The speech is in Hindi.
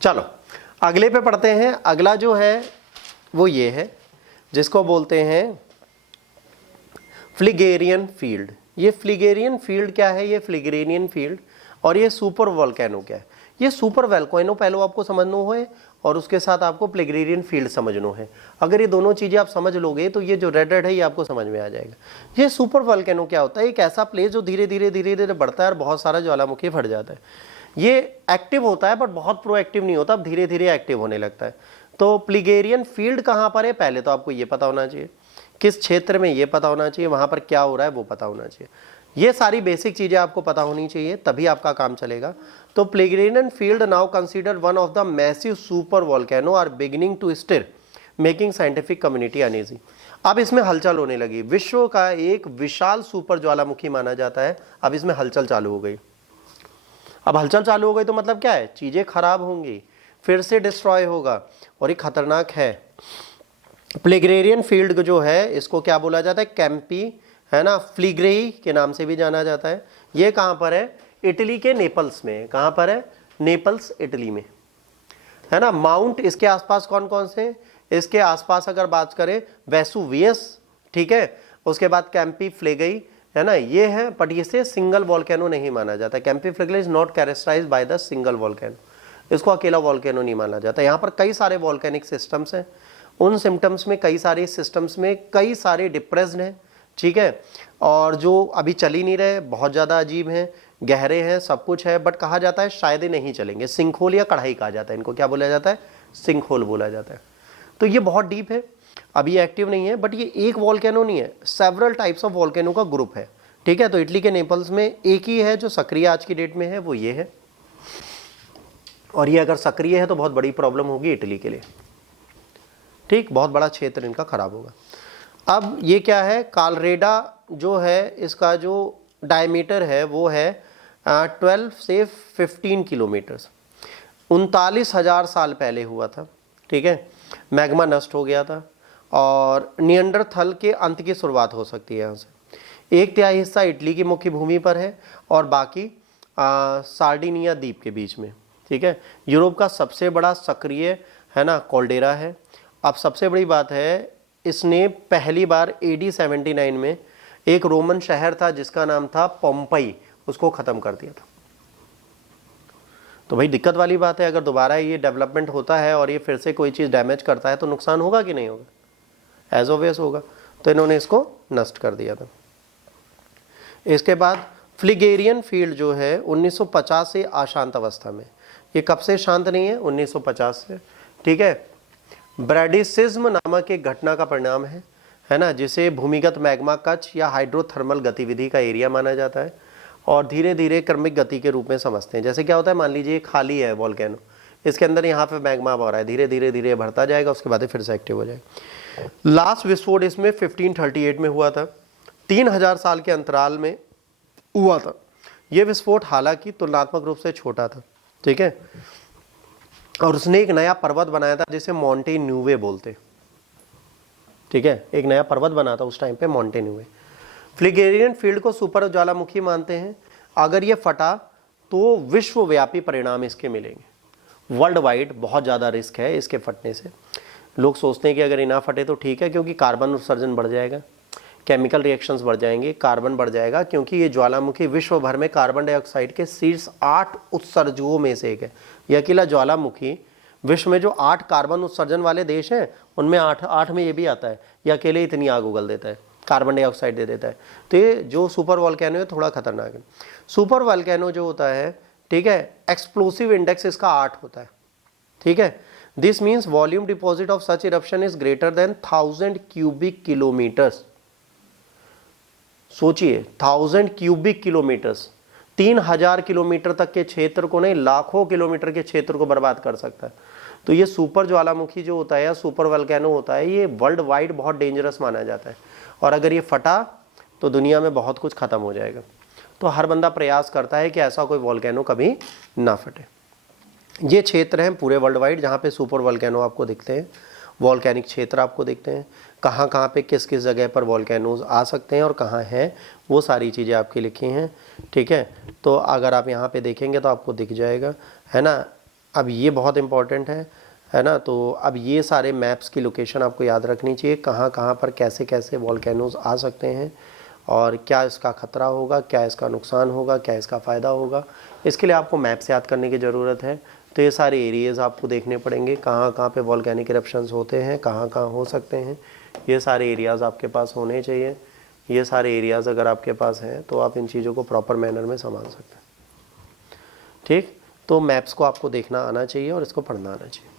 चलो अगले पे पढ़ते हैं। अगला जो है वो ये है जिसको बोलते हैं फ्लिगेरियन फील्ड। ये फ्लिगेरियन फील्ड क्या है? ये फ्लिगेरियन फील्ड और ये सुपर वोल्केनो क्या है? ये सुपर वोल्केनो पहले आपको समझना है और उसके साथ आपको फ्लिगेरियन फील्ड समझना है। अगर ये दोनों चीजें आप समझ लोगे तो ये जो रेड रेड है ये आपको समझ में आ जाएगा। ये सुपर वोल्केनो क्या होता है? एक ऐसा प्लेस जो धीरे धीरे धीरे धीरे बढ़ता है और बहुत सारा ज्वालामुखी फट जाता है। ये एक्टिव होता है बट बहुत प्रोएक्टिव नहीं होता, अब धीरे धीरे एक्टिव होने लगता है। तो फ्लिगेरियन फील्ड कहाँ पर है पहले तो आपको ये पता होना चाहिए, किस क्षेत्र में ये पता होना चाहिए, वहां पर क्या हो रहा है वो पता होना चाहिए। ये सारी बेसिक चीजें आपको पता होनी चाहिए तभी आपका काम चलेगा। तो Phlegraean field now consider one of the massive super volcano are beginning to stir making scientific community uneasy. अब इसमें हलचल होने लगी। विश्व का एक विशाल सुपर ज्वालामुखी माना जाता है, अब इसमें हलचल चालू हो गई। अब हलचल चालू हो गई तो मतलब क्या है? चीजें खराब होंगी, फिर से डिस्ट्रॉय होगा और ये खतरनाक है। फ्लिगेरियन फील्ड जो है इसको क्या बोला जाता है? कैंपी, है ना, फ्लिग्रेई के नाम से भी जाना जाता है। ये कहाँ पर है? इटली के नेपल्स में। कहाँ पर है? नेपल्स इटली में, है ना। माउंट इसके आसपास कौन कौन से? इसके आसपास अगर बात करें वेसुवियस, ठीक है, उसके बाद कैंपी फ्लेगई, है ना, ये है। बट इसे सिंगल वोल्केनो नहीं माना जाता। Campi Flegrei is not characterized by the single volcano, इसको अकेला वोल्केनो नहीं माना जाता। यहाँ पर कई सारे वोल्केनिक सिस्टम्स हैं, उन सिम्टम्स में कई सारे सिस्टम्स में कई सारे डिप्रेस्ड हैं, ठीक है, और जो अभी चल ही नहीं रहे, बहुत ज़्यादा अजीब हैं, गहरे हैं, सब कुछ है, बट कहा जाता है शायद ही नहीं चलेंगे। सिंखोल या कढ़ाई कहा जाता है इनको। क्या बोला जाता है? सिंखोल बोला जाता है। तो ये बहुत डीप है, अभी एक्टिव नहीं है, बट ये एक वोल्केनो नहीं है, सेवरल टाइप्स ऑफ वोल्केनो का ग्रुप है, ठीक है। तो इटली के नेपल्स में एक ही है जो सक्रिय आज की डेट में है, वो ये है। और ये अगर सक्रिय है तो बहुत बड़ी प्रॉब्लम होगी इटली के लिए, ठीक, बहुत बड़ा क्षेत्र इनका खराब होगा। अब ये क्या है? कालरेडा जो है इसका जो डायमीटर है वो है 12 से 15 किलोमीटर्स। 39,000 साल पहले हुआ था, ठीक है। मैग्मा नष्ट हो गया था और निएंडरथल के अंत की शुरुआत हो सकती है यहाँ से। 1/3 हिस्सा इटली की मुख्य भूमि पर है और बाकी सार्डिनिया द्वीप के बीच में, ठीक है। यूरोप का सबसे बड़ा सक्रिय, है ना, कॉल्डेरा है। अब सबसे बड़ी बात है, इसने पहली बार AD 79 में एक रोमन शहर था जिसका नाम था पोम्पई, उसको खत्म कर दिया था। तो भाई दिक्कत वाली बात है, अगर दोबारा ये डेवलपमेंट होता है और ये फिर से कोई चीज़ डैमेज करता है तो नुकसान होगा कि नहीं होगा? एज ऑब्वियस होगा। तो इन्होंने इसको नष्ट कर दिया था। इसके बाद फ्लिगेरियन फील्ड जो है 1950 से अशांत अवस्था में। ये कब से शांत नहीं है? 1950 से, ठीक है। ब्रैडिसिज्म नामक एक घटना का परिणाम है ना, जिसे भूमिगत मैग्मा कच या हाइड्रोथर्मल गतिविधि का एरिया माना जाता है और धीरे धीरे क्रमिक गति के रूप में समझते हैं। जैसे क्या होता है, मान लीजिए खाली है वोल्केनो, इसके अंदर यहाँ पे मैग्मा हो रहा है, धीरे धीरे धीरे बढ़ता जाएगा, उसके बाद फिर से एक्टिव हो जाएगा। लास्ट विस्फोट इसमें 1538 में हुआ था, 3000 साल के अंतराल में हुआ था। ये विस्फोट हालांकि तुलनात्मक रूप से छोटा था, ठीक है, और उसने एक नया पर्वत बनाया था जिसे मोंटे न्यूवे बोलते, ठीक है, एक नया पर्वत बना था उस टाइम पे, मोंटे न्यूवे। फ्लिगेरियन फील्ड को सुपर ज्वालामुखी मानते हैं। अगर ये फटा तो विश्वव्यापी परिणाम इसके मिलेंगे, वर्ल्ड वाइड बहुत ज़्यादा रिस्क है इसके फटने से। लोग सोचते हैं कि अगर ये ना फटे तो ठीक है, क्योंकि कार्बन उत्सर्जन बढ़ जाएगा, केमिकल रिएक्शंस बढ़ जाएंगे, कार्बन बढ़ जाएगा, क्योंकि ये ज्वालामुखी विश्व भर में कार्बन डाइऑक्साइड के शीर्ष 8 उत्सर्जकों में से एक है। यह अकेला ज्वालामुखी विश्व में जो 8 कार्बन उत्सर्जन वाले देश हैं उनमें 8 में ये भी आता है। ये अकेले इतनी आग उगल देता है, कार्बन डाइऑक्साइड दे देता है। तो ये जो सुपर वोल्केनो है थोड़ा खतरनाक है। सुपर वोल्केनो जो होता है, ठीक है, एक्सप्लोसिव इंडेक्स इसका 8 होता है, ठीक है। This means volume deposit of such eruption is greater than 1000 cubic kilometres. सोचिए 1000 क्यूबिक किलोमीटर्स, 3000 किलोमीटर तक के क्षेत्र को नहीं, लाखों किलोमीटर के क्षेत्र को बर्बाद कर सकता है। तो ये सुपर ज्वालामुखी जो होता है या सुपर वोल्केनो होता है, ये वर्ल्ड वाइड बहुत डेंजरस माना जाता है। और अगर ये फटा तो दुनिया में बहुत कुछ खत्म हो जाएगा। तो हर बंदा प्रयास करता है कि ऐसा कोई वोल्केनो कभी ना फटे। ये क्षेत्र हैं पूरे वर्ल्ड वाइड जहाँ पे सुपर वोल्केनो आपको दिखते हैं, वोल्केनिक क्षेत्र आपको दिखते हैं, कहाँ कहाँ पे किस किस जगह पर वोल्केनोज आ सकते हैं और कहाँ हैं, वो सारी चीज़ें आपकी लिखी हैं, ठीक है। तो अगर आप यहाँ पे देखेंगे तो आपको दिख जाएगा, है ना। अब ये बहुत इम्पॉर्टेंट है ना। तो अब ये सारे मैप्स की लोकेशन आपको याद रखनी चाहिए, कहाँ कहाँ पर कैसे कैसे वॉल्केनोज आ सकते हैं और क्या इसका ख़तरा होगा, क्या इसका नुकसान होगा, क्या इसका फ़ायदा होगा। इसके लिए आपको मैप्स याद करने की ज़रूरत है। तो ये सारे एरियाज़ आपको देखने पड़ेंगे, कहाँ कहाँ पे वॉल्केनिक इरप्शंस होते हैं, कहाँ कहाँ हो सकते हैं। ये सारे एरियाज़ आपके पास होने चाहिए। ये सारे एरियाज़ अगर आपके पास हैं तो आप इन चीज़ों को प्रॉपर मैनर में संभाल सकते हैं। ठीक, तो मैप्स को आपको देखना आना चाहिए और इसको पढ़ना आना चाहिए।